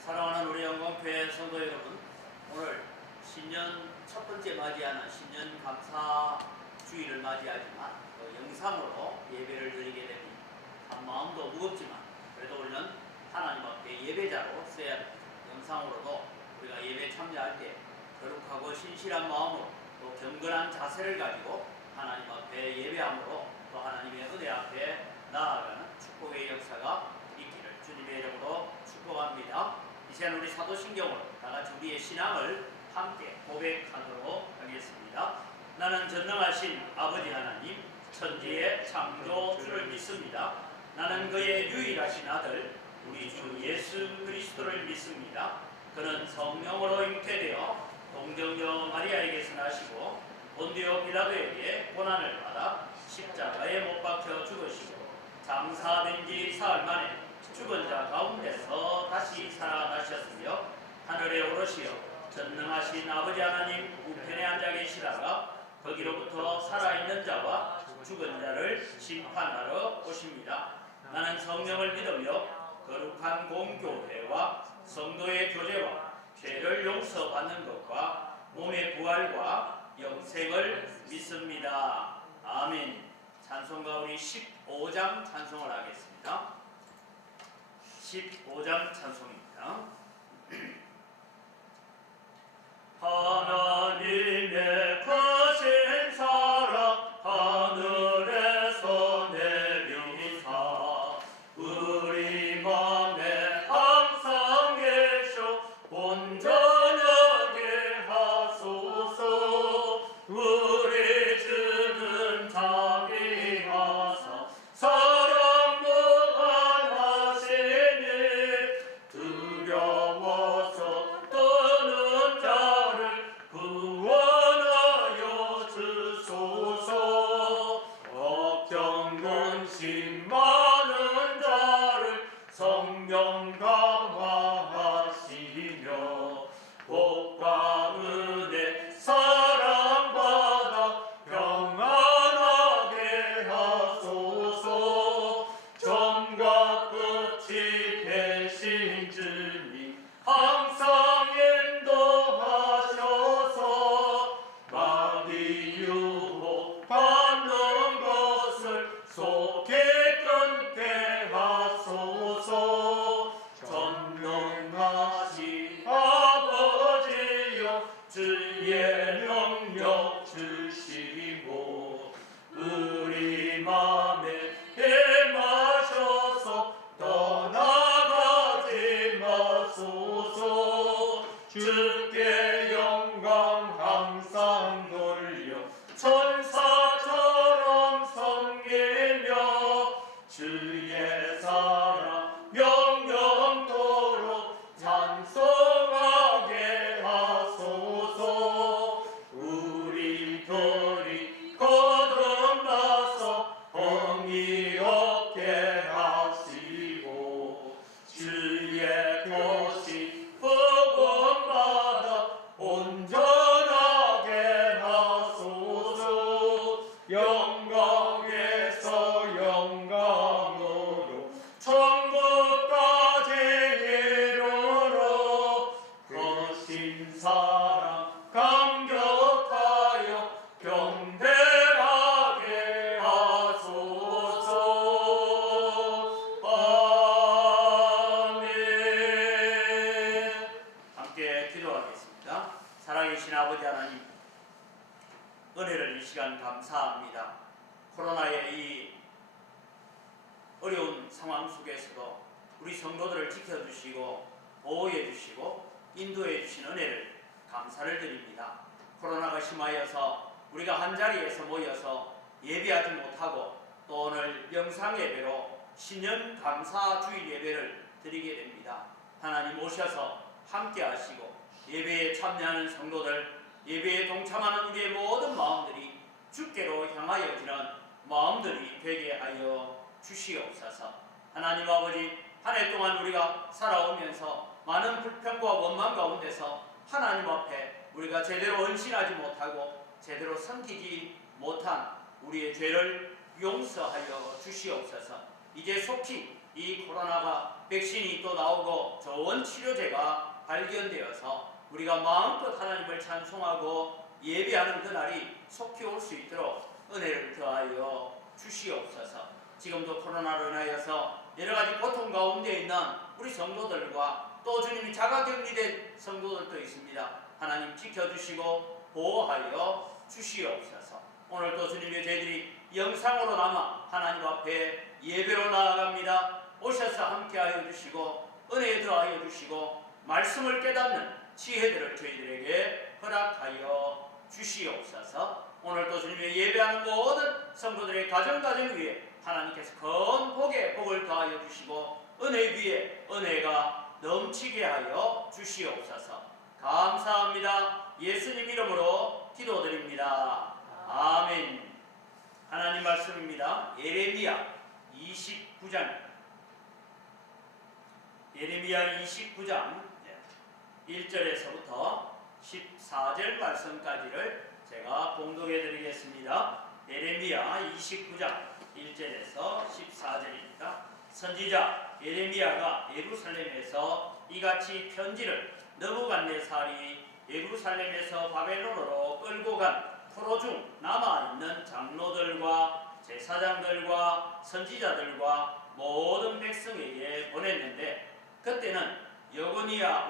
사랑하는 우리 영광교회 성도 여러분, 오늘 신년 첫 번째 맞이하는 신년 감사주일을 맞이하지만 영상으로 예배를 드리게 되니 참 마음도 무겁지만 그래도 우리는 하나님 앞에 예배자로 써야 합니다. 영상으로도 우리가 예배 참여할 때 거룩하고 신실한 마음으로 또 경건한 자세를 가지고 하나님 앞에 예배함으로 또 하나님의 은혜 앞에 나아가는 축복의 역사가 있기를 주님의 이름으로 축복합니다. 이제는 우리 사도신경으로 다같이 우리의 신앙을 함께 고백하도록 하겠습니다. 나는 전능하신 아버지 하나님 천지의 창조주를 믿습니다. 나는 그의 유일하신 아들 우리 주 예수 그리스도를 믿습니다. 그는 성령으로 잉태되어 동정녀 마리아에게서 나시고 본디오 빌라도에게 고난을 받아 십자가에 못 박혀 죽으시고 장사된 지 사흘 만에 죽은 자 가운데서 다시 살아나셨으며 하늘에 오르시어 전능하신 아버지 하나님 우편에 앉아 계시다가 거기로부터 살아있는 자와 죽은 자를 심판하러 오십니다. 나는 성령을 믿으며 거룩한 공교회와 성도의 교제와 죄를 용서받는 것과 몸의 부활과 영생을 믿습니다. 아멘. 찬송가 우리 15장 찬송을 하겠습니다. 15장 찬송입니다. 하나님의 크신 사랑 하늘에서 내리사 우리 맘에 항상 계셔 온전하게 하소서. 우리 주는 자비하사 사랑 무한하시니 두려워서 떠는 자를 구원하여 주소서. 걱정 근심 많은 자를 성령 강화하시며 복과 은혜 사랑받아 평안하게 하소서. 처음과 끝이 되신 주님 항상 인도하셔서 마귀 유혹 받는 것을 속히 끊게 하소서. 전능하신 아버지여 주의 능력 주시고 우리 맘에 임하셔서 떠나가지 마소서. 주께 영광 항상 돌려 천사처럼 섬기며 주의 사랑 영영토록 찬송하게 하소서. 우리 들이 거듭나서 엉이 없게 하시고 주의 것이 복음받아 온전하게 하소서. 영광에서 영광으로 천국까지 이르러 거신 사랑 감격하여 경배하게 하소서. 아멘. 함께 기도하겠습니다. 살아계신 아버지 하나님, 은혜를 이 시간 감사합니다. 코로나의 이 어려운 상황 속에서도 우리 성도들을 지켜주시고 보호해주시고 인도해주신 은혜를 감사를 드립니다. 코로나가 심하여서 우리가 한자리에서 모여서 예배하지 못하고 또 오늘 영상 예배로 신년 감사주일 예배를 드리게 됩니다. 하나님 오셔서 함께 하시고 예배에 참여하는 성도들, 예배에 동참하는 우리의 모든 마음들이 주께로 향하여지는 마음들이 되게 하여 주시옵소서. 하나님 아버지, 한 해 동안 우리가 살아오면서 많은 불평과 원망 가운데서 하나님 앞에 우리가 제대로 헌신하지 못하고 제대로 섬기지 못한 우리의 죄를 용서하여 주시옵소서. 이제 속히 이 코로나가 백신이 또 나오고 좋은 치료제가 발견되어서 우리가 마음껏 하나님을 찬송하고 예배하는 그날이 속히 올 수 있도록 은혜를 더하여 주시옵소서. 지금도 코로나로 인하여서 여러 가지 고통 가운데 있는 우리 성도들과 또 주님이 자가격리된 성도들도 있습니다. 하나님 지켜주시고 보호하여 주시옵소서. 오늘도 주님의 저희들이 영상으로 남아 하나님 앞에 예배로 나아갑니다. 오셔서 함께하여 주시고 은혜 더하여 주시고 말씀을 깨닫는 지혜들을 저희들에게 허락하여 주시옵소서. 오늘도 주님의 예배하는 모든 성도들의 가정 위에 하나님께서 큰 복에 복을 더하여 주시고 은혜 위에 은혜가 넘치게 하여 주시옵소서. 감사합니다. 예수님 이름으로 기도드립니다. 아멘. 하나님 말씀입니다. 예레미야 29장. 예레미야 29장 1절에서부터 14절 말씀까지를 제가 봉독해 드리겠습니다. 예레미야 29장 1절에서 14절입니다. 선지자 예레미야가 예루살렘에서 이같이 편지를 느부갓네살이 예루살렘에서 바벨론으로 끌고 간 포로 중 남아있는 장로들과 제사장들과 선지자들과 모든 백성에게 보냈는데, 그때는 여고니야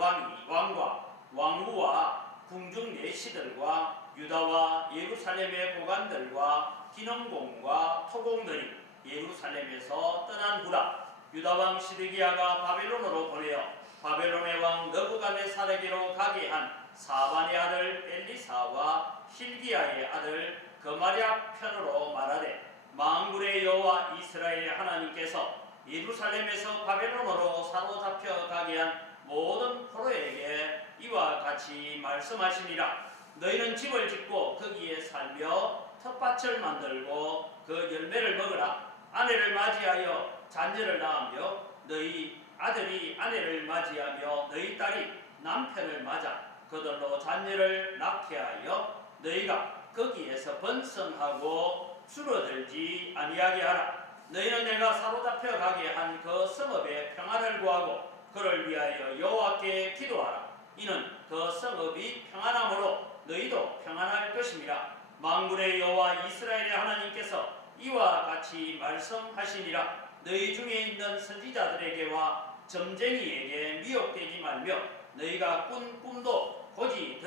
왕과 왕후와 궁중 내시들과 유다와 예루살렘의 고관들과 기능공과 토공들이 예루살렘에서 떠난 후라. 유다왕 시드기야가 바벨론으로 보내어 바벨론의 왕 느부갓네살에게로 가게 한 사반의 아들 엘리사와 hil기야의 아들 그마랴 편으로 말하되, 만군의 여호와 이스라엘의 하나님께서 예루살렘에서 바벨론으로 사로잡혀 가게 한 모든 포로에게 이와 같이 말씀하시니라. 너희는 집을 짓고 거기에 살며 텃밭을 만들고 그 열매를 먹으라. 아내를 맞이하여 자녀를 낳으며 너희 아들이 아내를 맞이하며 너희 딸이 남편을 맞아 그들로 자녀를 낳게 하여 너희가 거기에서 번성하고 줄어들지 아니하게 하라. 너희는 내가 사로잡혀 가게 한 그 성읍의 평안을 구하고 그를 위하여 여호와께 기도하라. 이는 그 성읍이 평안함으로 너희도 평안할 것임이라. 만군의 여호와 이스라엘의 하나님께서 이와 같이 말씀하시니라. 너희 중에 있는 선지자들에게와 점쟁이에게 미혹되지 말며 너희가 꾼 꿈도 보지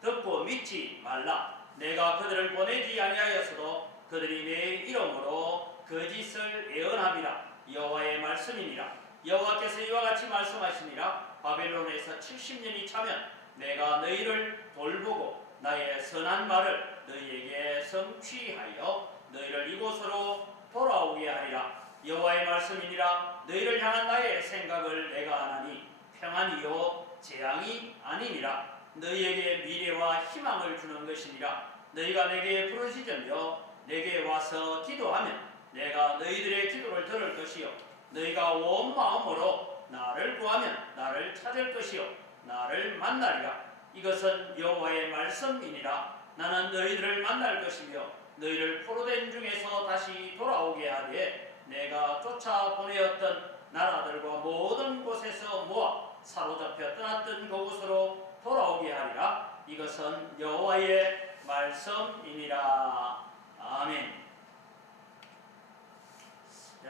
듣고 믿지 말라. 내가 그들을 보내지 아니하였어도 그들이 내 이름으로 거짓을 예언함이라. 여호와의 말씀이니라. 여호와께서 이와 같이 말씀하시니라. 바벨론에서 70년이 차면 내가 너희를 돌보고 나의 선한 말을 너희에게 성취하여 너희를 이곳으로 돌아오게 하리라. 여호와의 말씀이니라. 너희를 향한 나의 생각을 내가 아나니 평안이요 재앙이 아니니라. 너희에게 미래와 희망을 주는 것이니라. 너희가 내게 부르짖으며 내게 와서 기도하면 내가 너희들의 기도를 들을 것이요 너희가 온 마음으로 나를 구하면 나를 찾을 것이요 나를 만나리라. 이것은 여호와의 말씀이니라. 나는 너희들을 만날 것이며 너희를 포로된 중에서 다시 돌아오게 하되 내가 쫓아보내었던 나라들과 모든 곳에서 모아 사로잡혀 떠났던 그곳으로 돌아오게 하리라. 이것은 여호와의 말씀이니라. 아멘.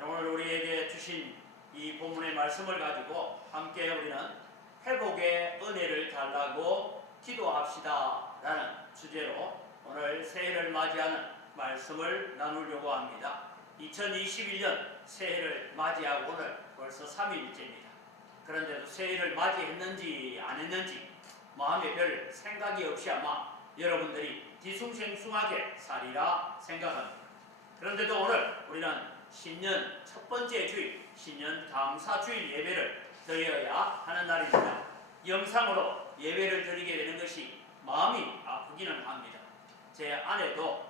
오늘 우리에게 주신 이 본문의 말씀을 가지고 함께 우리는 회복의 은혜를 달라고 기도합시다 라는 주제로 오늘 새해를 맞이하는 말씀을 나누려고 합니다. 2021년 새해를 맞이하고 오늘 벌써 3일째입니다. 그런데도 새해를 맞이했는지 안 했는지 마음에 별 생각이 없이 아마 여러분들이 뒤숭생숭하게 살리라 생각합니다. 그런데도 오늘 우리는 신년 첫 번째 주일, 신년 감사주일 예배를 드려야 하는 날입니다. 영상으로 예배를 드리게 되는 것이 마음이 아프기는 합니다. 제 아내도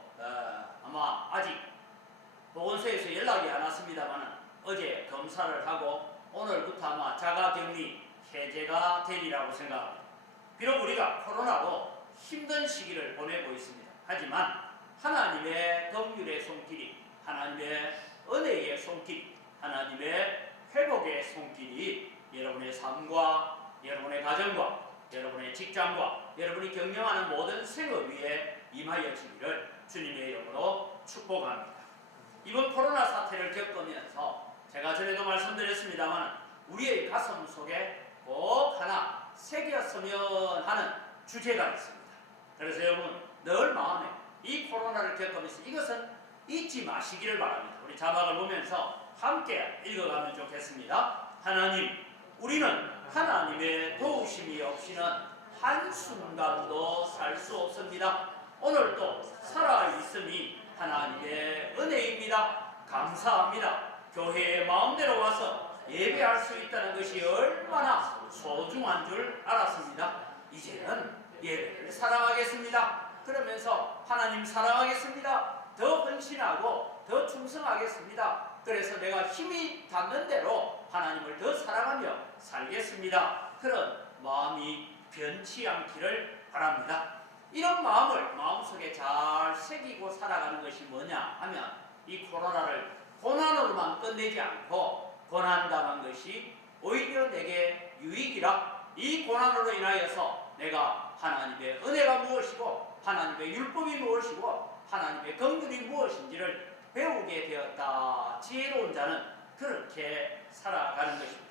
아마 아직 보건소에서 연락이 안 왔습니다만 어제 검사를 하고 오늘부터 아마 자가격리 해제가 되리라고 생각합니다. 비록 우리가 코로나로 힘든 시기를 보내고 있습니다. 하지만 하나님의 긍휼의 손길이, 하나님의 은혜의 손길이 하나님의 회복의 손길이 여러분의 삶과 여러분의 가정과 여러분의 직장과 여러분이 경영하는 모든 생업 위에 임하여지기를 주님의 이름으로 축복합니다. 이번 코로나 사태를 겪으면서 제가 전에도 말씀드렸습니다만 우리의 가슴 속에 꼭 하나 새겼으면 하는 주제가 있습니다. 그래서 여러분 늘 마음에 이 코로나를 겪으면서 이것은 잊지 마시기를 바랍니다. 우리 자막을 보면서 함께 읽어가면 좋겠습니다. 하나님, 우리는 하나님의 도우심이 없이는 한순간도 살 수 없습니다. 오늘도 살아있음이 하나님의 은혜입니다. 감사합니다. 교회에 마음대로 와서 예배할 수 있다는 것이 얼마나 소중한 줄 알았습니다. 이제는 예배를 사랑하겠습니다. 그러면서 하나님 사랑하겠습니다. 더 헌신하고 더 충성하겠습니다. 그래서 내가 힘이 닿는 대로 하나님을 더 사랑하며 살겠습니다. 그런 마음이 변치 않기를 바랍니다. 이런 마음을 마음속에 잘 새기고 살아가는 것이 뭐냐 하면 이 코로나를 고난으로만 끝내지 않고 고난당한 것이 오히려 내게 유익이라, 이 고난으로 인하여서 내가 하나님의 은혜가 무엇이고 하나님의 율법이 무엇이고 하나님의 긍휼이 무엇인지를 배우게 되었다. 지혜로운 자는 그렇게 살아가는 것입니다.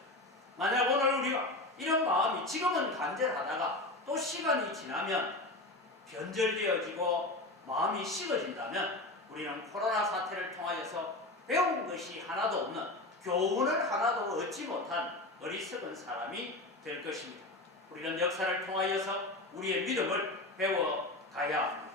만약 오늘 우리가 이런 마음이 지금은 간절하다가 또 시간이 지나면 변절되어지고 마음이 식어진다면 우리는 코로나 사태를 통하여서 배운 것이 하나도 없는, 교훈을 하나도 얻지 못한 어리석은 사람이 될 것입니다. 우리는 역사를 통하여서 우리의 믿음을 배워가야 합니다.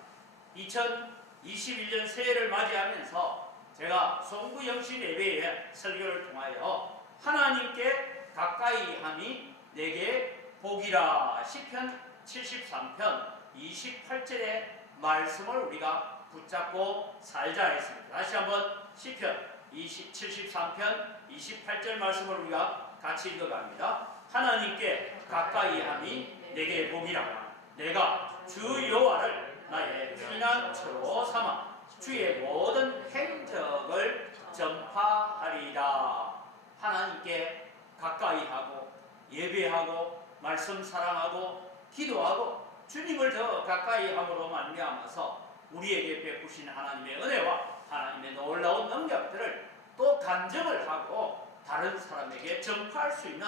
2021년 새해를 맞이하면서 제가 송구영신 예배의 설교를 통하여 하나님께 가까이 함이 내게 복이라, 시편 73편 28절의 말씀을 우리가 붙잡고 살자 했습니다. 다시 한번 시편 73편 28절 말씀을 우리가 같이 읽어갑니다. 하나님께 가까이 함이 내게 복이라. 내가 주 여호와를 나의 피난처로 삼아 주의 모든 행적을 전파하리라. 하나님께 가까이 하고 예배하고 말씀 사랑하고 기도하고 주님을 더 가까이 함으로 말미암아서 우리에게 베푸신 하나님의 은혜와 하나님의 놀라운 능력들을 또 간증을 하고 다른 사람에게 전파할 수 있는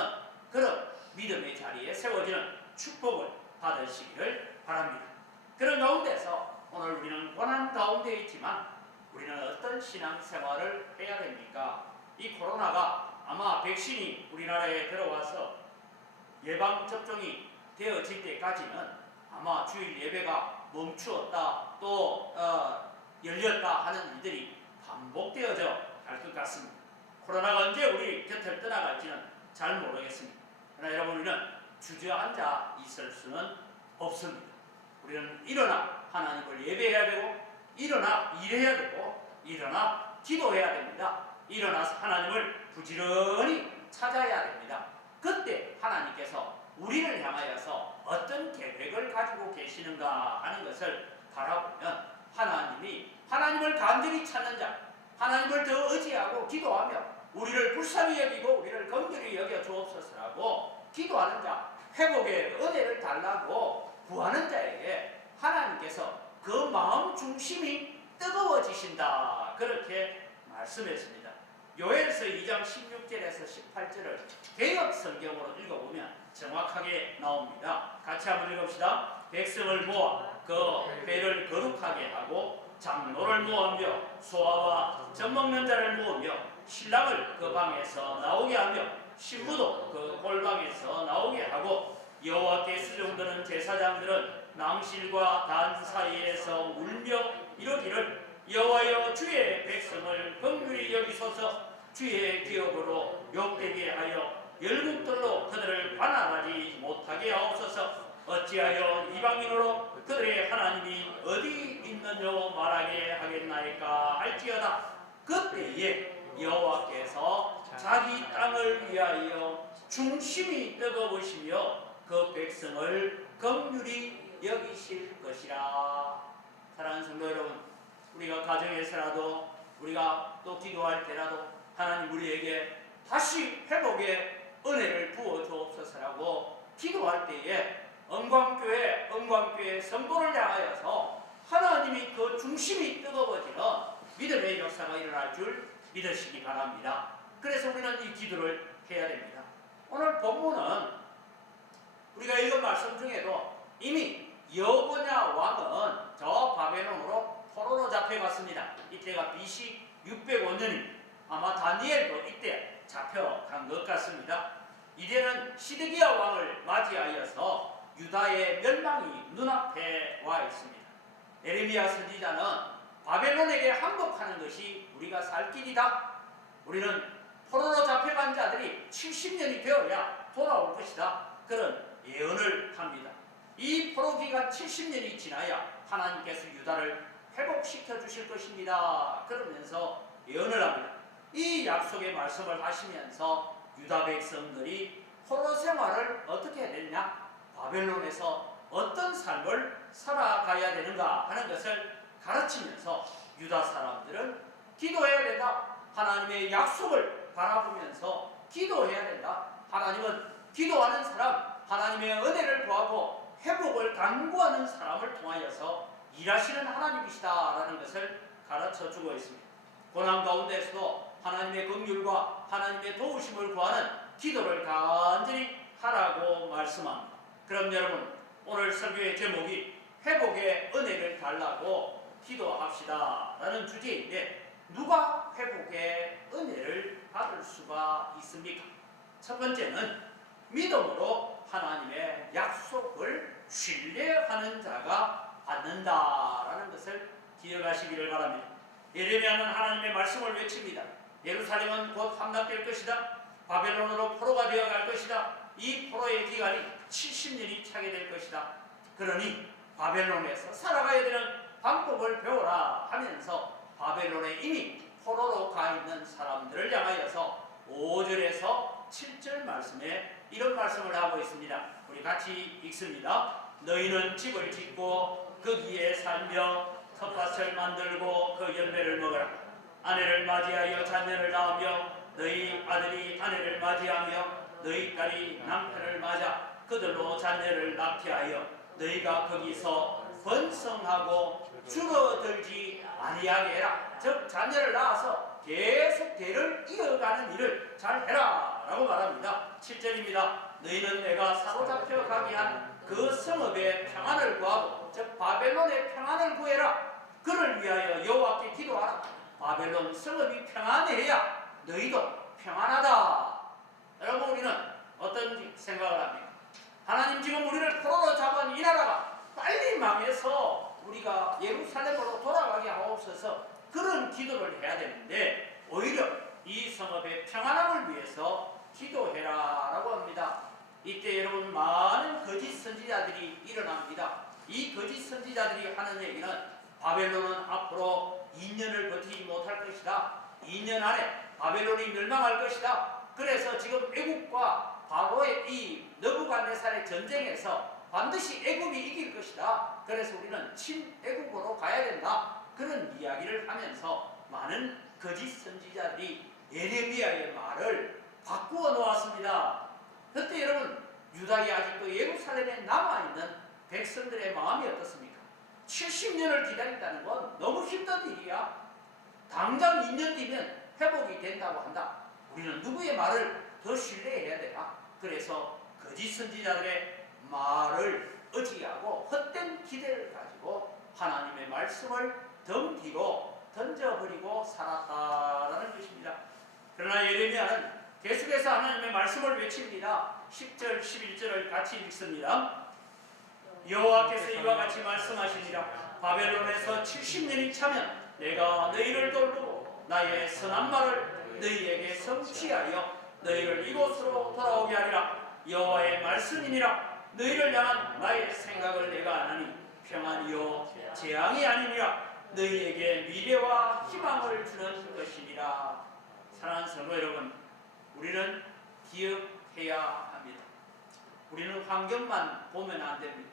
그런 믿음의 자리에 세워지는 축복을 받으시기를 바랍니다. 그런 가운데서 오늘 우리는 고난 가운데 있지만 우리는 어떤 신앙생활을 해야 됩니까? 이 코로나가 아마 백신이 우리나라에 들어와서 예방접종이 되어질 때까지는 아마 주일 예배가 멈추었다 또 열렸다 하는 일들이 반복되어져 갈 것 같습니다. 코로나가 언제 우리 곁을 떠나갈지는 잘 모르겠습니다. 그러나 여러분, 우리는 주저앉아 있을 수는 없습니다. 우리는 일어나 하나님을 예배해야 되고, 일어나 일해야 되고, 일어나 기도해야 됩니다. 일어나서 하나님을 부지런히 찾아야 됩니다. 그때 하나님께서 우리를 향하여서 어떤 계획을 가지고 계시는가 하는 것을 바라보면 하나님이 하나님을 간절히 찾는 자, 하나님을 더 의지하고 기도하며 우리를 불쌍히 여기고 우리를 긍휼히 여겨 주옵소서라고 기도하는 자, 회복의 은혜를 달라고 구하는 자에게 하나님께서 그 마음 중심이 뜨거워지신다, 그렇게 말씀했습니다. 요엘서 2장 16절에서 18절을 개역 성경으로 읽어보면 정확하게 나옵니다. 같이 한번 읽읍시다. 백성을 모아 그 회를 거룩하게 하고 장로를 모으며 소아와 젖먹는 자를 모으며 신랑을 그 방에서 나오게 하며 신부도 그 골방에서 나오게 하고 여호와께 수종드는 제사장들은 낭실과 단 사이에서 울며 이르기를 여호와여 주의 백성을 긍휼히 여기소서, 주의 기업으로 욕되게 하여 열국들로 그들을 관할하지 못하게 하옵소서. 어찌하여 이방인으로 그들의 하나님이 어디 있느냐 말하게 하겠나이까 할지어다. 그때에 여호와께서 자기 땅을 위하여 중심이 뜨거우시며 그 백성을 긍휼히 여기실 것이라. 사랑하는 성도 여러분, 우리가 가정에서라도 우리가 또 기도할 때라도 하나님 우리에게 다시 회복의 은혜를 부어 주옵소서라고 기도할 때에 은광교회 성도를 향하여서 하나님이 그 중심이 뜨거워지는 믿음의 역사가 일어날 줄 믿으시기 바랍니다. 그래서 우리는 이 기도를 해야 됩니다. 오늘 본문은 우리가 읽은 말씀 중에도 이미 여호냐 왕은 저 바벨론으로 포로로 잡혀갔습니다. 이때가 BC 605년입니다. 아마 다니엘도 이때 잡혀간 것 같습니다. 이제는 시드기야 왕을 맞이하여서 유다의 멸망이 눈앞에 와 있습니다. 예레미야 선지자는 바벨론에게 항복하는 것이 우리가 살 길이다. 우리는 포로로 잡혀간 자들이 70년이 되어야 돌아올 것이다. 그런 예언을 합니다. 이 포로 기간 70년이 지나야 하나님께서 유다를 회복시켜 주실 것입니다. 그러면서 예언을 합니다. 이 약속의 말씀을 하시면서 유다 백성들이 포로 생활을 어떻게 해야 되느냐, 바벨론에서 어떤 삶을 살아가야 되는가 하는 것을 가르치면서 유다 사람들은 기도해야 된다. 하나님의 약속을 바라보면서 기도해야 된다. 하나님은 기도하는 사람, 하나님의 은혜를 구하고 회복을 간구하는 사람을 통하여서 일하시는 하나님이시다라는 것을 가르쳐주고 있습니다. 고난 가운데서도 하나님의 긍휼과 하나님의 도우심을 구하는 기도를 간절히 하라고 말씀합니다. 그럼 여러분, 오늘 설교의 제목이 회복의 은혜를 달라고 기도합시다 라는 주제인데, 누가 회복의 은혜를 받을 수가 있습니까? 첫 번째는 믿음으로 하나님의 약속을 신뢰하는 자가 받는다라는 것을 기억하시기를 바랍니다. 예레미야는 하나님의 말씀을 외칩니다. 예루살렘은 곧 함락될 것이다. 바벨론으로 포로가 되어갈 것이다. 이 포로의 기간이 70년이 차게 될 것이다. 그러니 바벨론에서 살아가야 되는 방법을 배워라 하면서 바벨론에 이미 포로로 가 있는 사람들을 향하여서 5절에서 7절 말씀에 이런 말씀을 하고 있습니다. 우리 같이 읽습니다. 너희는 집을 짓고 거기에 살며 텃밭을 만들고 그 열매를 먹어라. 아내를 맞이하여 자녀를 낳으며 너희 아들이 아내를 맞이하며 너희 딸이 남편을 맞아 그들로 자녀를 낳게 하여 너희가 거기서 번성하고 줄어들지 아니하게 해라. 즉 자녀를 낳아서 계속 대를 이어가는 일을 잘 해라 라고 말합니다. 7절입니다. 너희는 내가 사로잡혀 가게 한 그 성읍의 평안을 구하고, 즉 바벨론의 평안을 구해라. 그를 위하여 여호와께 기도하라. 바벨론 성읍이 평안해야 너희도 평안하다. 여러분, 우리는 어떤 생각을 합니까? 하나님, 지금 우리를 포로로 잡은 이 나라가 빨리 망해서 우리가 예루살렘으로 돌아가게 하옵소서, 그런 기도를 해야 되는데 오히려 이 성읍의 평안함을 위해서 기도해라 라고 합니다. 이때 여러분, 많은 거짓 선지자들이 일어납니다. 이 거짓 선지자들이 하는 얘기는 바벨론은 앞으로 2년을 버티지 못할 것이다. 2년 안에 바벨론이 멸망할 것이다. 그래서 지금 애국과 바로의 이 느부갓네살의 전쟁에서 반드시 애국이 이길 것이다. 그래서 우리는 친애국으로 가야 된다. 그런 이야기를 하면서 많은 거짓 선지자들이 예레미야의 말을 바꾸어 놓았습니다. 그때 여러분, 유다에 아직도 예루살렘에 남아있는 백성들의 마음이 어떻습니까? 70년을 기다린다는 건 너무 힘든 일이야. 당장 2년 뒤면 회복이 된다고 한다. 우리는 누구의 말을 더 신뢰해야 되나? 그래서 거짓 선지자들의 말을 의지하고 헛된 기대를 가지고 하나님의 말씀을 등 뒤로 던져버리고 살았다라는 것입니다. 그러나 예레미야는 계속해서 하나님의 말씀을 외칩니다. 10절 11절을 같이 읽습니다. 여호와께서 이와 같이 말씀하시니라. 바벨론에서 70년이 차면 내가 너희를 돌보고 나의 선한 말을 너희에게 성취하여 너희를 이곳으로 돌아오게 하리라. 여호와의 말씀이니라. 너희를 향한 나의 생각을 내가 아나니 평안이요 재앙이 아니니라. 너희에게 미래와 희망을 주는 것이니라. 사랑하는 성도 여러분, 우리는 기억해야 합니다. 우리는 환경만 보면 안 됩니다.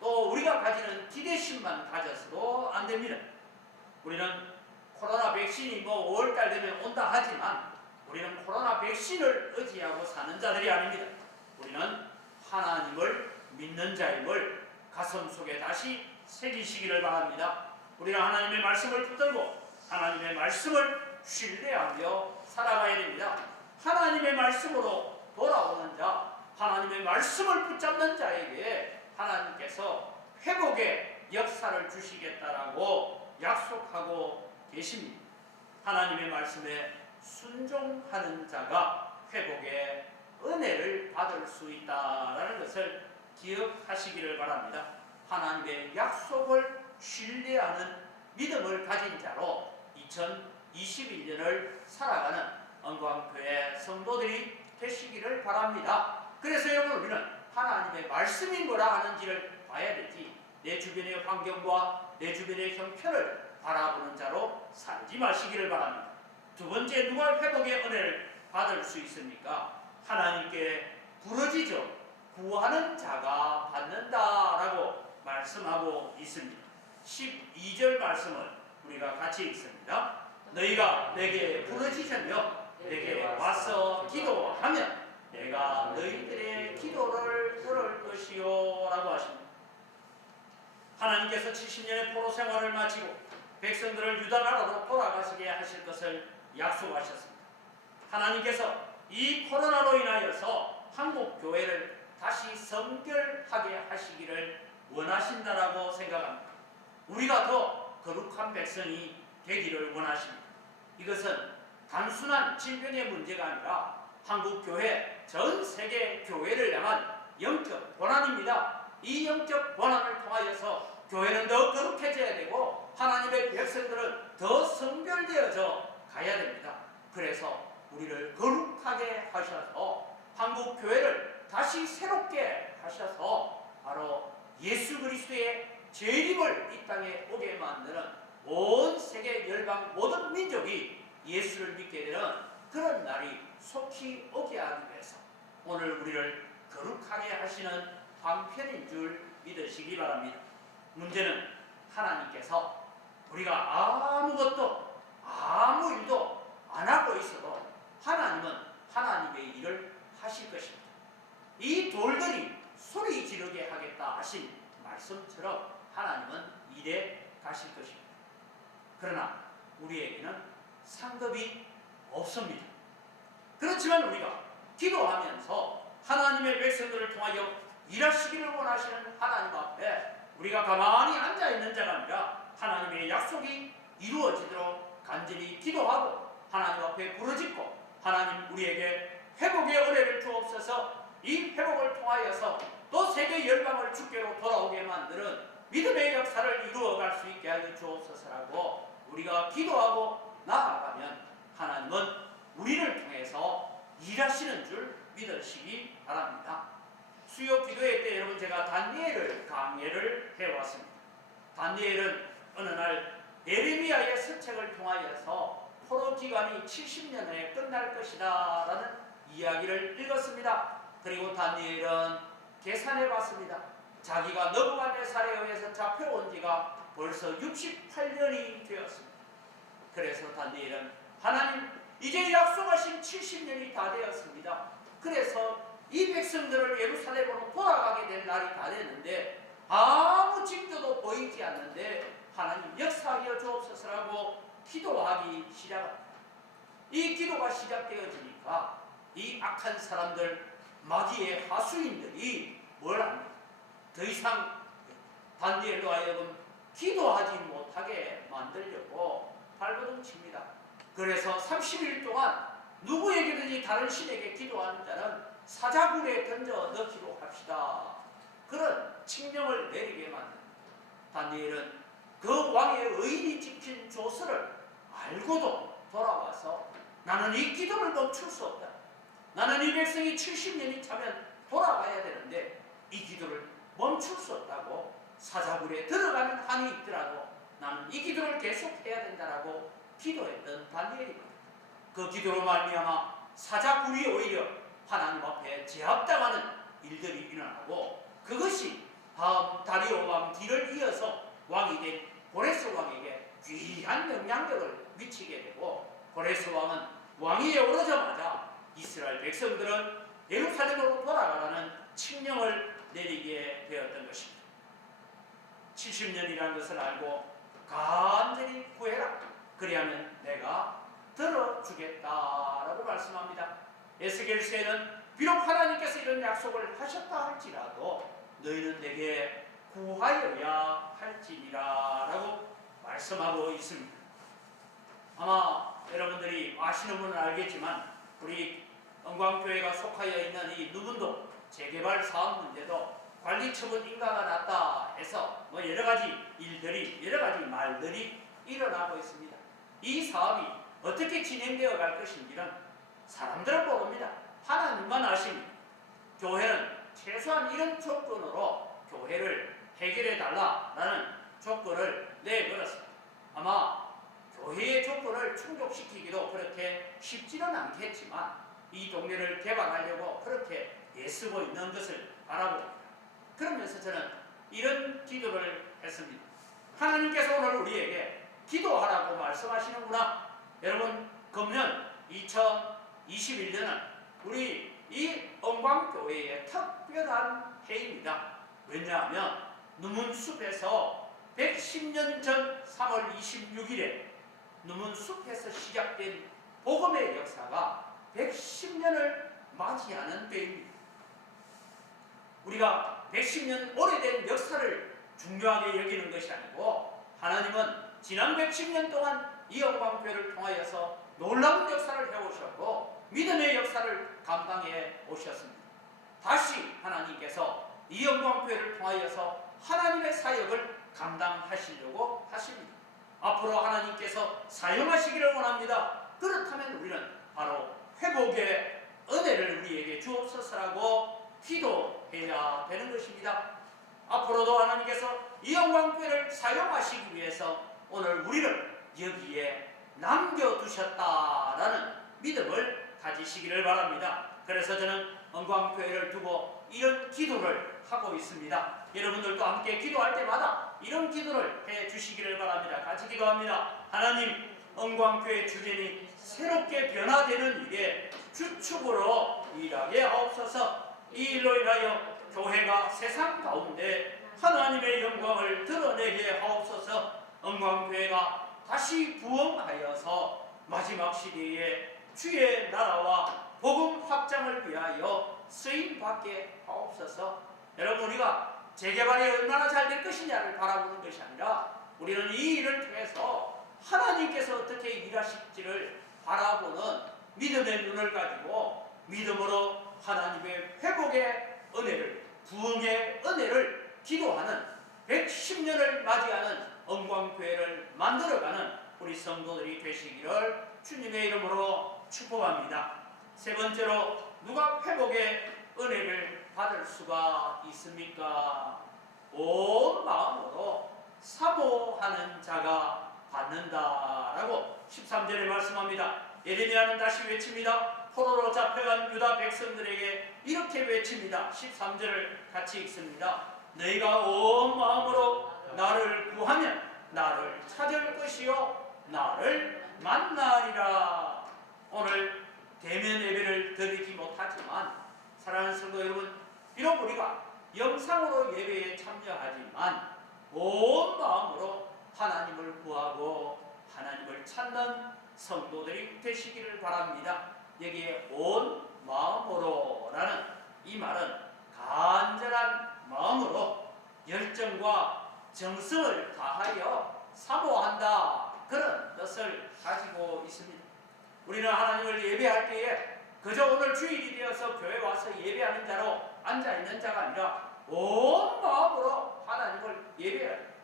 또 우리가 가지는 기대심만 가져서도 안 됩니다. 우리는 코로나 백신이 뭐 5월달 되면 온다 하지만 우리는 코로나 백신을 의지하고 사는 자들이 아닙니다. 우리는 하나님을 믿는 자임을 가슴속에 다시 새기시기를 바랍니다. 우리는 하나님의 말씀을 붙들고 하나님의 말씀을 신뢰하며 살아가야 됩니다. 하나님의 말씀으로 돌아오는 자, 하나님의 말씀을 붙잡는 자에게 하나님께서 회복의 역사를 주시겠다라고 약속하고 계십니다. 하나님의 말씀에 순종하는 자가 회복의 은혜를 받을 수 있다라는 것을 기억하시기를 바랍니다. 하나님의 약속을 신뢰하는 믿음을 가진 자로 2021년을 살아가는 언광교회 성도들이 되시기를 바랍니다. 그래서 여러분, 우리는 하나님의 말씀이 뭐라 하는지를 봐야 되지, 내 주변의 환경과 내 주변의 형편을 바라보는 자로 살지 마시기를 바랍니다. 두 번째, 누가 회복의 은혜를 받을 수 있습니까? 하나님께 부르짖어 구하는 자가 받는다라고 말씀하고 있습니다. 12절 말씀을 우리가 같이 읽습니다. 너희가 내게 부르짖으며 내게 와서 기도하면 내가 너희들의 기도를 들을 것이요 라고 하십니다. 하나님께서 70년의 포로 생활을 마치고 백성들을 유다 나라로 돌아가시게 하실 것을 약속하셨습니다. 하나님께서 이 코로나로 인하여서 한국 교회를 다시 성결하게 하시기를 원하신다라고 생각합니다. 우리가 더 거룩한 백성이 되기를 원하십니다. 이것은 단순한 질병의 문제가 아니라 한국 교회, 전 세계 교회를 향한 영적 권한입니다. 이 영적 권한을 통하여서 교회는 더 거룩해져야 되고 하나님의 백성들은 더 성별되어져 가야 됩니다. 그래서 우리를 거룩하게 하셔서 한국 교회를 다시 새롭게 하셔서 바로 예수 그리스도의 재림을 이 땅에 오게 만드는 온 세계 열방 모든 민족이 예수를 믿게 되는 그런 날이 속히 오게 하기 위해서 오늘 우리를 거룩하게 하시는 방편인 줄 믿으시기 바랍니다. 문제는 하나님께서 우리가 아무것도 아무 일도 안 하고 있어도 하나님은 하나님의 일을 하실 것입니다. 이 돌들이 소리 지르게 하겠다 하신 말씀처럼 하나님은 일에 가실 것입니다. 그러나 우리에게는 상급이 없습니다. 그렇지만 우리가 기도하면서 하나님의 백성들을 통하여 일하시기를 원하시는 하나님 앞에 우리가 가만히 앉아있는 자가 아니라 하나님의 약속이 이루어지도록 간절히 기도하고 하나님 앞에 부르짖고 하나님 우리에게 회복의 은혜를 주옵소서, 이 회복을 통하여서 또 세계 열방을 주께로 돌아오게 만드는 믿음의 역사를 이루어갈 수 있게 하여 주옵소서라고 우리가 기도하고 나아가면 하나님은 우리를 통해서 일하시는 줄 믿으시기 바랍니다. 수요 기도회 때 여러분 제가 다니엘을 강해를 해왔습니다. 다니엘은 어느 날 예레미야의 서책을 통하여서 포로 기간이 70년에 끝날 것이다 라는 이야기를 읽었습니다. 그리고 다니엘은 계산해 봤습니다. 자기가 느부갓네살에 의해서 잡혀온 지가 벌써 68년이 되었습니다. 그래서 다니엘은 하나님, 이제 약속하신 70년이 다 되었습니다. 그래서 이 백성들을 예루살렘으로 돌아가게 될 날이 다 됐는데 아무 징조도 보이지 않는데 하나님 역사하여 주옵소서라고 기도하기 시작합니다. 이 기도가 시작되어지니까 이 악한 사람들, 마귀의 하수인들이 뭘 합니까? 더 이상 다니엘로 하여금 기도하지 못하게 만들려고 발버둥 칩니다. 그래서 30일 동안 누구에게든지 다른 신에게 기도하는 자는 사자굴에 던져 넣기로 합시다. 그런 칙령을 내리게 만듭니다. 다니엘은 그 왕의 의인이 지킨 조서를 알고도 돌아와서 나는 이 기도를 멈출 수 없다. 나는 이 백성이 70년이 차면 돌아가야 되는데 이 기도를 멈출 수 없다고, 사자굴에 들어가는 한이 있더라도 나는 이 기도를 계속해야 된다라고 기도했던 다니엘입니다. 그 기도로 말미암아 사자굴이 오히려 하나님 앞에 제압당하는 일들이 일어나고 그것이 다음 다리오 왕 뒤를 이어서 왕이 된 고레스 왕에게 귀한 영향력을 미치게 되고 고레스 왕은 왕위에 오르자마자 이스라엘 백성들은 예루살렘으로 돌아가라는 칙령을 내리게 되었던 것입니다. 70년이라는 것을 알고 간절히 구해라. 그리하면 내가 들어주겠다라고 말씀합니다. 에스겔서에는 비록 하나님께서 이런 약속을 하셨다 할지라도 너희는 내게 구하여야 할지니라 라고 말씀하고 있습니다. 아마 여러분들이 아시는 분은 알겠지만 우리 영광교회가 속하여 있는 이 누문동 재개발 사업 문제도 관리처분 인가가 났다 해서 여러가지 일들이 여러가지 말들이 일어나고 있습니다. 이 사업이 어떻게 진행되어 갈 것인지는 사람들은 모릅니다. 하나님만 아십니다. 교회는 최소한 이런 조건으로 교회를 해결해 달라라는 조건을 내걸었습니다. 아마 교회의 조건을 충족시키기도 그렇게 쉽지는 않겠지만 이 동네를 개발하려고 그렇게 애쓰고 있는 것을 바라봅니다. 그러면서 저는 이런 기도를 했습니다. 하나님께서 오늘 우리에게 기도하라고 말씀하시는구나. 여러분, 금년 2021년은 우리 이 영광교회의 특별한 해입니다. 왜냐하면 누문숲에서 110년 전 3월 26일에 누문숲에서 시작된 복음의 역사가 110년을 맞이하는 때입니다. 우리가 110년 오래된 역사를 중요하게 여기는 것이 아니고 하나님은 지난 110년 동안 이 영광교회를 통하여서 놀라운 역사를 해오셨고 믿음의 역사를 감당해 오셨습니다. 다시 하나님께서 이 영광교회를 통하여서 하나님의 사역을 감당하시려고 하십니다. 앞으로 하나님께서 사용하시기를 원합니다. 그렇다면 우리는 바로 회복의 은혜를 우리에게 주옵소서라고 기도해야 되는 것입니다. 앞으로도 하나님께서 이 영광교회를 사용하시기 위해서 오늘 우리를 여기에 남겨두셨다라는 믿음을 가지시기를 바랍니다. 그래서 저는 영광교회를 두고 이런 기도를 하고 있습니다. 여러분들도 함께 기도할 때마다 이런 기도를 해주시기를 바랍니다. 같이 기도합니다. 하나님, 영광교회 주전이 새롭게 변화되는 일에 주축으로 일하게 하옵소서. 이 일로 인하여 교회가 세상 가운데 하나님의 영광을 드러내게 하옵소서. 영광교회가 다시 부흥하여서 마지막 시대에 주의 나라와 복음 확장을 위하여 쓰임받게 하옵소서. 여러분, 우리가 재개발이 얼마나 잘 될 것이냐를 바라보는 것이 아니라 우리는 이 일을 통해서 하나님께서 어떻게 일하실지를 바라보는 믿음의 눈을 가지고 믿음으로 하나님의 회복의 은혜를, 부흥의 은혜를 기도하는 110년을 맞이하는 영광교회를 만들어가는 우리 성도들이 되시기를 주님의 이름으로 축복합니다. 세 번째로, 누가 회복의 은혜를 받을 수가 있습니까? 온 마음으로 사모하는 자가 받는다라고 13절에 말씀합니다. 예레미야는 다시 외칩니다. 포로로 잡혀간 유다 백성들에게 이렇게 외칩니다. 13절을 같이 읽습니다. 너희가 온 마음으로 나를 구하면 나를 찾을 것이요 나를 만나리라. 오늘 대면 예배를 드리지 못하지만 사랑하는 성도 여러분, 비록 우리가 영상으로 예배에 참여하지만 온 마음으로 하나님을 구하고 하나님을 찾는 성도들이 되시기를 바랍니다. 여기에 온 마음으로라는 이 말은 간절한 마음으로 열정과 정성을 다하여 사모한다, 그런 뜻을 가지고 있습니다. 우리는 하나님을 예배할 때에 그저 오늘 주일이 되어서 교회 와서 예배하는 자로 앉아있는 자가 아니라 온 마음으로 하나님을 예배해야 합니다.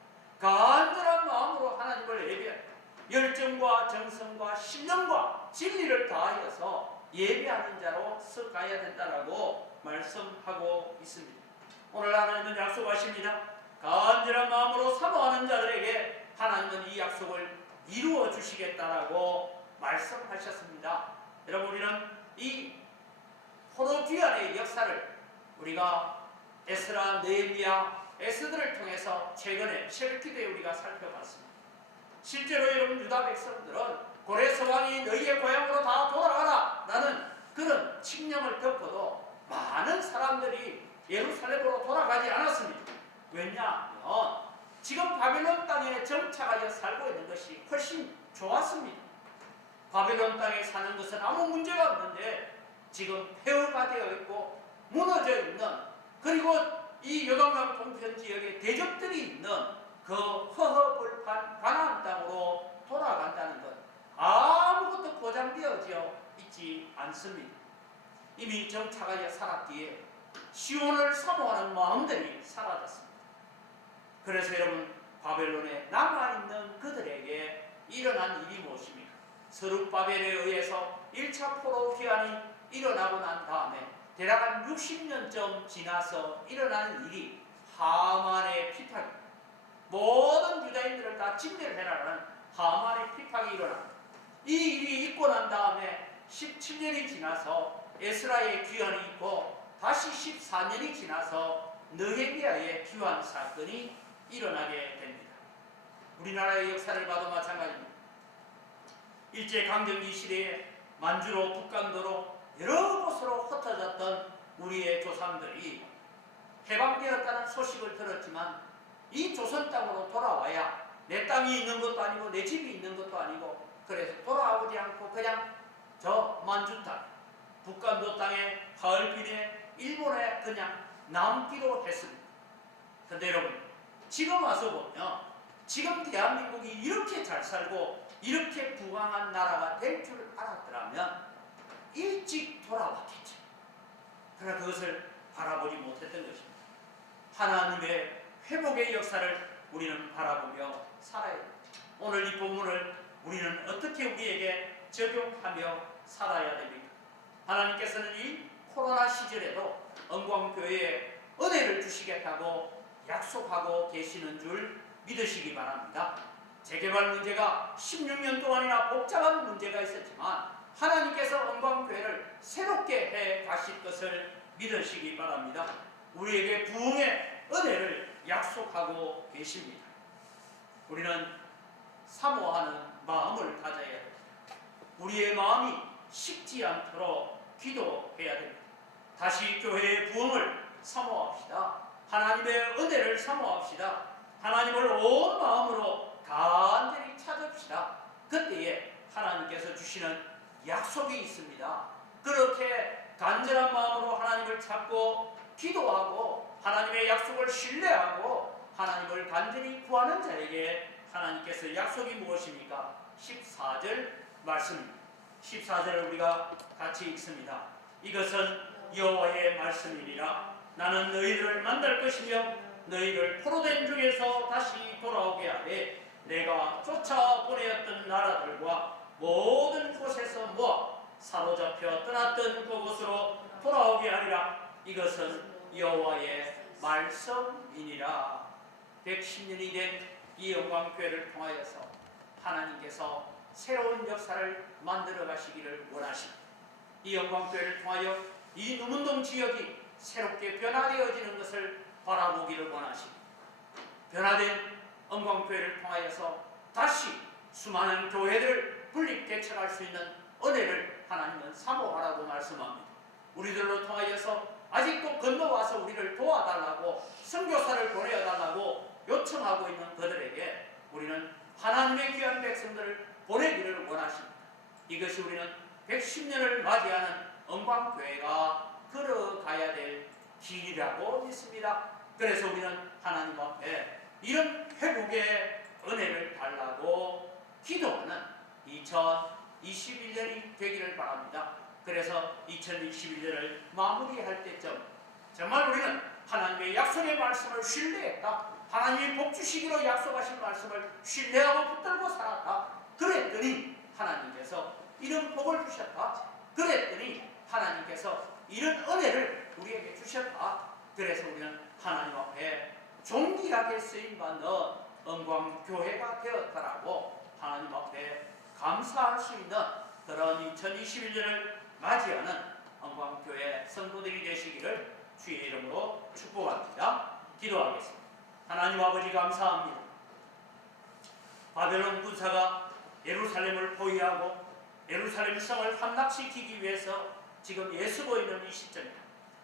간절한 마음으로 하나님을 예배해야 합니다. 열정과 정성과 신령과 진리를 다하여서 예배하는 자로 서가야 된다라고 말씀하고 있습니다. 오늘 하나님은 약속하십니다. 간절한 마음으로 사모하는 자들에게 하나님은 이 약속을 이루어 주시겠다라고 말씀하셨습니다. 여러분, 우리는 이 포로 귀환의 역사를 우리가 에스라, 느헤미야, 에스더를 통해서 최근에 새벽기도에 우리가 살펴봤습니다. 실제로 여러분 유다 백성들은 고레스 왕이 너희의 고향으로 다 돌아가라 라는 그런 칙령을 듣고도 많은 사람들이 예루살렘으로 돌아가지 않았습니다. 왜냐하면 지금 바벨론 땅에 정착하여 살고 있는 것이 훨씬 좋았습니다. 바벨론 땅에 사는 것은 아무 문제가 없는데 지금 폐허가 되어 있고 무너져 있는, 그리고 이 요단강 동편 지역에 대적들이 있는 그 허허벌판 가나안 땅으로 돌아간다는 것, 아무것도 보장되어져 있지 않습니다. 이미 정착하여 살았기에 시온을 사모하는 마음들이 사라졌습니다. 그래서 여러분, 바벨론에 남아있는 그들에게 일어난 일이 무엇입니까? 스룹바벨에 의해서 1차 포로 기한이 일어나고 난 다음에 대략 한 60년쯤 지나서 일어나는 일이 하만의 피팍입니다. 모든 유다인들을 다 진멸해라라는 하만의 피팍이 일어납니다. 이 일이 있고 난 다음에 17년이 지나서 에스라의 귀환이 있고 다시 14년이 지나서 느헤미야의 귀환 사건이 일어나게 됩니다. 우리나라의 역사를 봐도 마찬가지입니다. 일제강점기 시대에 만주로 북간도로 여러 곳으로 흩어졌던 우리의 조상들이 해방되었다는 소식을 들었지만 이 조선 땅으로 돌아와야 내 땅이 있는 것도 아니고 내 집이 있는 것도 아니고, 그래서 돌아오지 않고 그냥 저 만주 땅, 북간도 땅에 하얼빈에 일본에 그냥 남기로 했습니다. 근데 여러분, 지금 와서 보면 지금 대한민국이 이렇게 잘 살고 이렇게 부강한 나라가 될 줄 알았더라면 일찍 돌아왔겠죠. 그러나 그것을 바라보지 못했던 것입니다. 하나님의 회복의 역사를 우리는 바라보며 살아야 됩니다. 오늘 이 본문을 우리는 어떻게 우리에게 적용하며 살아야 됩니까? 하나님께서는 이 코로나 시절에도 언광교회에 은혜를 주시겠다고 약속하고 계시는 줄 믿으시기 바랍니다. 재개발 문제가 16년 동안이나 복잡한 문제가 있었지만 하나님께서 언광교회를 새롭게 해 가실 것을 믿으시기 바랍니다. 우리에게 부흥의 은혜를 약속하고 계십니다. 우리는 사모하는 마음을 가져야 됩니다. 우리의 마음이 식지 않도록 기도해야 됩니다. 다시 교회의 부흥을 사모합시다. 하나님의 은혜를 사모합시다. 하나님을 온 마음으로 간절히 찾읍시다. 그때에 하나님께서 주시는 약속이 있습니다. 그렇게 간절한 마음으로 하나님을 찾고 기도하고 하나님의 약속을 신뢰하고 하나님을 간절히 구하는 자에게 하나님께서 약속이 무엇입니까? 14절 말씀입니다. 14절을 우리가 같이 읽습니다. 이것은 여호와의 말씀이니라. 나는 너희들을 만날 것이며 너희를 포로된 중에서 다시 돌아오게 하되 내가 쫓아보내었던 나라들과 모든 곳에서 모아 사로잡혀 떠났던 그곳으로 돌아오게 하리라. 이것은 여호와의 말씀이니라. 110년이 된 이 영광교회를 통하여서 하나님께서 새로운 역사를 만들어 가시기를 원하십니다. 이 영광교회를 통하여 이 누문동 지역이 새롭게 변화되어지는 것을 바라보기를 원하십니다. 변화된 영광교회를 통하여서 다시 수많은 교회들을 분립 개척할 수 있는 은혜를 하나님은 사모하라고 말씀합니다. 우리들로 통하여서 아직도 건너와서 우리를 도와달라고 선교사를 보내어달라고 요청하고 있는 그들에게 우리는 하나님의 귀한 백성들을 보내기를 원하십니다. 이것이 우리는 110년을 맞이하는 영광교회가 걸어가야 될 길이라고 믿습니다. 그래서 우리는 하나님 앞에 이런 회복의 은혜를 달라고 기도하는 2021년이 되기를 바랍니다. 그래서 2021년을 마무리할 때쯤 정말 우리는 하나님의 약속의 말씀을 신뢰했다. 하나님이 복 주시기로 약속하신 말씀을 신뢰하고 붙들고 살았다. 그랬더니 하나님께서 이런 복을 주셨다. 그랬더니 하나님께서 이런 은혜를 우리에게 주셨다. 그래서 우리는 하나님 앞에 존귀하게 쓰임받는 영광교회가 되었다라고 하나님 앞에 감사할 수 있는 그런 2021년을 맞이하는 영광교회 성도들이 되시기를 주의 이름으로 축복합니다. 기도하겠습니다. 하나님 아버지 감사합니다. 바벨론 군사가 예루살렘을 포위하고 예루살렘 성을 함락시키기 위해서 지금 예수고 있는 이 시점입니다.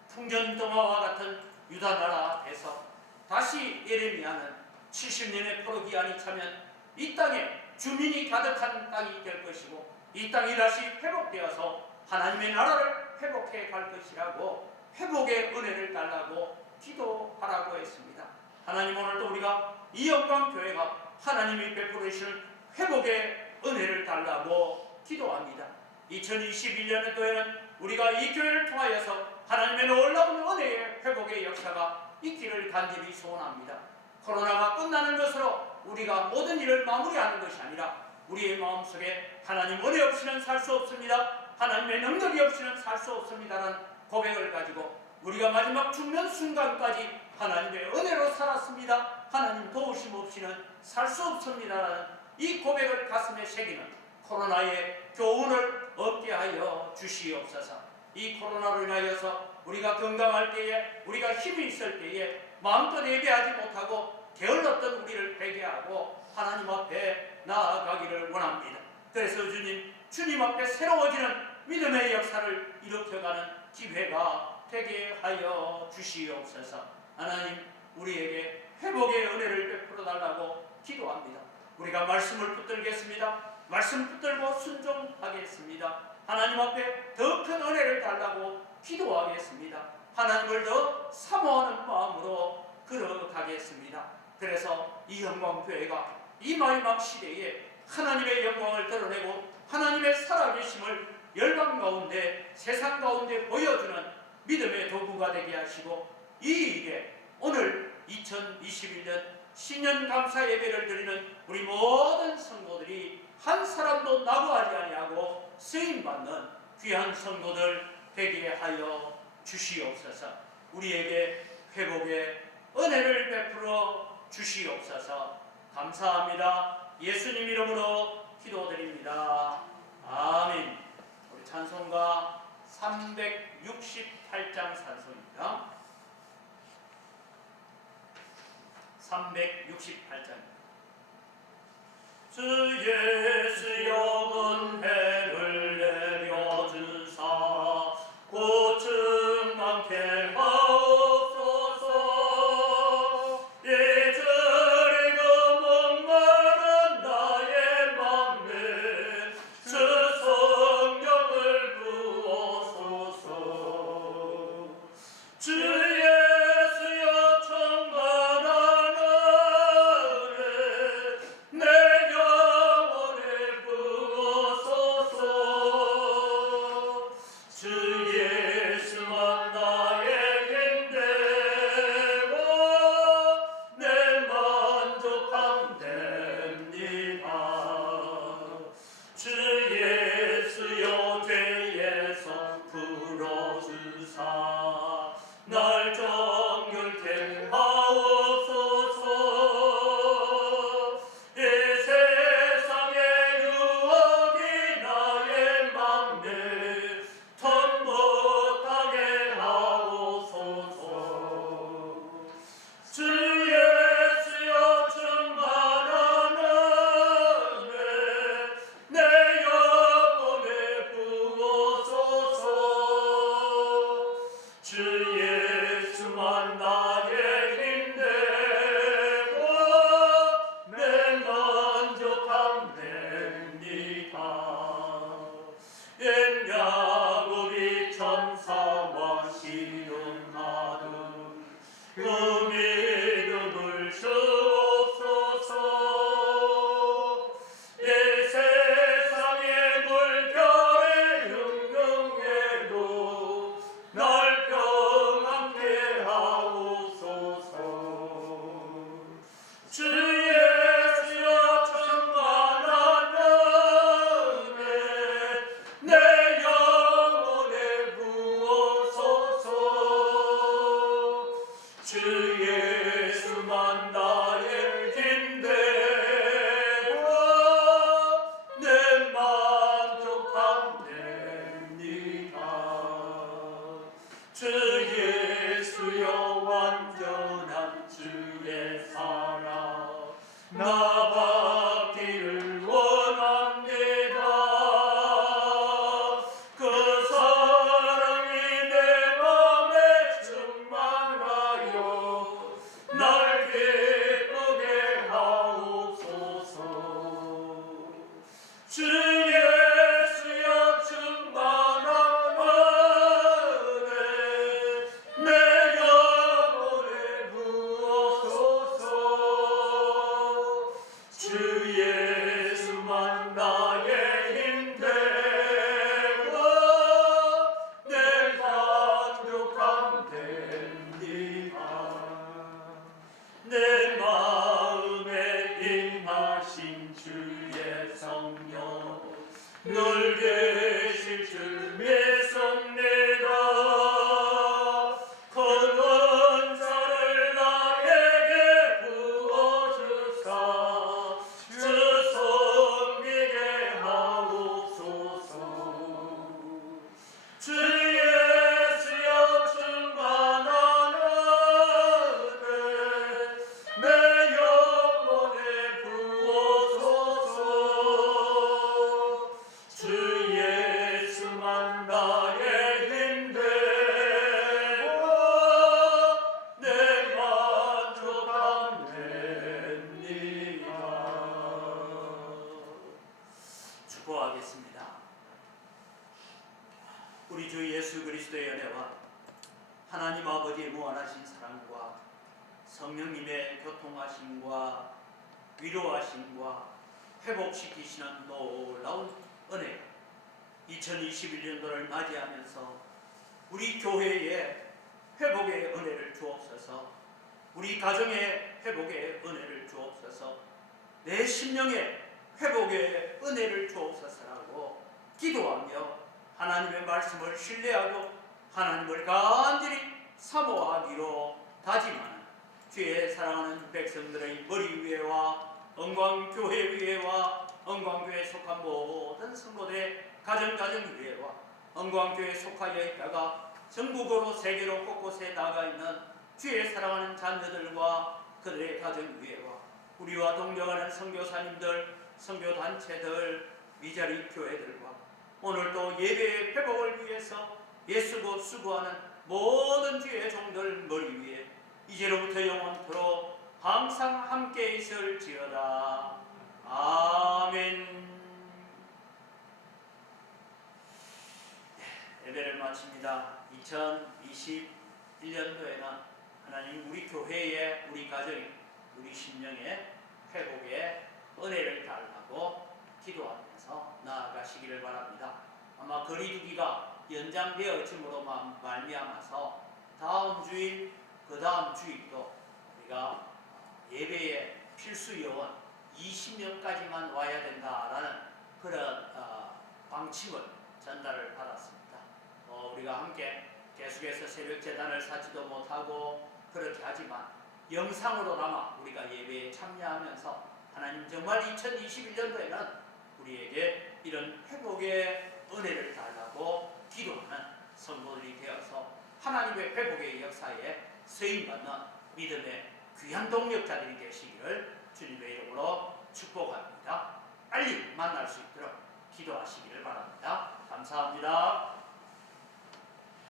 풍전등화와 같은 유다 나라 앞에서 다시 예레미야는 70년의 포로 기한이 차면 이 땅에 주민이 가득한 땅이 될 것이고 이 땅이 다시 회복되어서 하나님의 나라를 회복해 갈 것이라고 회복의 은혜를 달라고 기도하라고 했습니다. 하나님, 오늘도 우리가 이 영광교회가 하나님이 베풀으시는 회복의 은혜를 달라고 기도합니다. 2021년도에는 우리가 이 교회를 통하여서 하나님의 놀라운 은혜의 회복의 역사가 있기를 간절히 소원합니다. 코로나가 끝나는 것으로 우리가 모든 일을 마무리하는 것이 아니라 우리의 마음속에 하나님 은혜 없이는 살 수 없습니다. 하나님의 능력이 없이는 살 수 없습니다라는 고백을 가지고 우리가 마지막 죽는 순간까지 하나님의 은혜로 살았습니다. 하나님 도우심 없이는 살 수 없습니다라는 이 고백을 가슴에 새기는 코로나의 교훈을 얻게 하여 주시옵소서. 이 코로나로 인하여서 우리가 건강할 때에, 우리가 힘이 있을 때에 마음껏 예배하지 못하고 게을렀던 우리를 회개하고 하나님 앞에 나아가기를 원합니다. 그래서 주님 앞에 새로워지는 믿음의 역사를 일으켜가는 기회가 되게 하여 주시옵소서. 하나님, 우리에게 회복의 은혜를 베풀어 달라고 기도합니다. 우리가 말씀을 붙들겠습니다. 말씀 붙들고 순종하겠습니다. 하나님 앞에 더 큰 은혜를 달라고 기도하겠습니다. 하나님을 더 사모하는 마음으로 걸어가겠습니다. 그래서 이 영광교회가 이 마지막 시대에 하나님의 영광을 드러내고 하나님의 살아계심을 열방 가운데, 세상 가운데 보여주는 믿음의 도구가 되게 하시고 이 일에 오늘 2021년 신년 감사 예배를 드리는 우리 모든 성도들이 한 사람도 낙오하지 아니하고 쓰임받는 귀한 성도들 되게 하여 주시옵소서. 우리에게 회복의 은혜를 베풀어 주시옵소서. 감사합니다. 예수님 이름으로 기도드립니다. 아멘. 우리 찬송가 368장 찬송입니다. 368장. 주 예수 영원해를 내려주사 고충 많게 하옵소서. 예절이고 목마른 나의 맘에 주 성령을 부어소서. 주 예수여 충만한 은혜 내 영혼에 부어소서. 주 예수만 나의 힘되고 내 만족함 됩니다. 주 예수여 죄에서 풀어주사 날 정결케 하옵소서. 이 세상의 유혹이 나의 맘에 턴 못하게 하옵소서. 주 예수여 충만한 은혜 내 영혼에 부어소서. 주 예수만 나의 힘되고 내 만족함 됩니다. 옛 야곱이 천사와 씨름하듯 그 믿음을 주옵소서. 이 세상의 물결에 흉흉해도 날 평안케 하옵소서. 주 예수여 충만한 은혜 내 영혼에 부어소서. 주 우리 주 예수 그리스도의 은혜와 하나님 아버지의 무한하신 사랑과 성령님의 교통하심과 위로하심과 회복시키시는 놀라운 은혜, 2021년도를 맞이하면서 우리 교회에 회복의 은혜를 주옵소서, 우리 가정의 회복의 은혜를 주옵소서, 내 심령의 회복의 은혜를 주옵소서라고 기도하며 하나님의 말씀을 신뢰하고 하나님을 간절히 사모하기로 다짐하는 주의 사랑하는 백성들의 머리 위에와 영광교회 위에와 영광교회에 속한 모든 성도들의 가정 위에와 영광교회에 속하여 있다가 전국으로 세계로 곳곳에 나가 있는 주의 사랑하는 자녀들과 그들의 가정 위에와 우리와 동정하는 선교사님들, 선교단체들, 미자리 교회들과 오늘도 예배의 회복을 위해서 예수고 수고하는 모든 주의 종들 머리 위에 이제로부터 영원토록 항상 함께 있을지어다. 아멘. 예배를 마칩니다. 2021년도에는 하나님 우리 교회에, 우리 가정에, 우리 심령의 회복에 은혜를 달라고 기도하면서 나아가시기를 바랍니다. 아마 거리두기가 연장되어짐으로 말미암아서 다음 주일, 그 다음 주일도 우리가 예배의 필수 요원 20명까지만 와야 된다라는 그런 방침을 전달을 받았습니다. 우리가 함께 계속해서 새벽 재단을 사지도 못하고 그렇게 하지만 영상으로나마 우리가 예배에 참여하면서 하나님 정말 2021년도에는 우리에게 이런 회복의 은혜를 달라고 기도하는 성도들이 되어서 하나님의 회복의 역사에 쓰임받는 믿음의 귀한 동력자들이 되시기를 주님의 이름으로 축복합니다. 빨리 만날 수 있도록 기도하시기를 바랍니다. 감사합니다.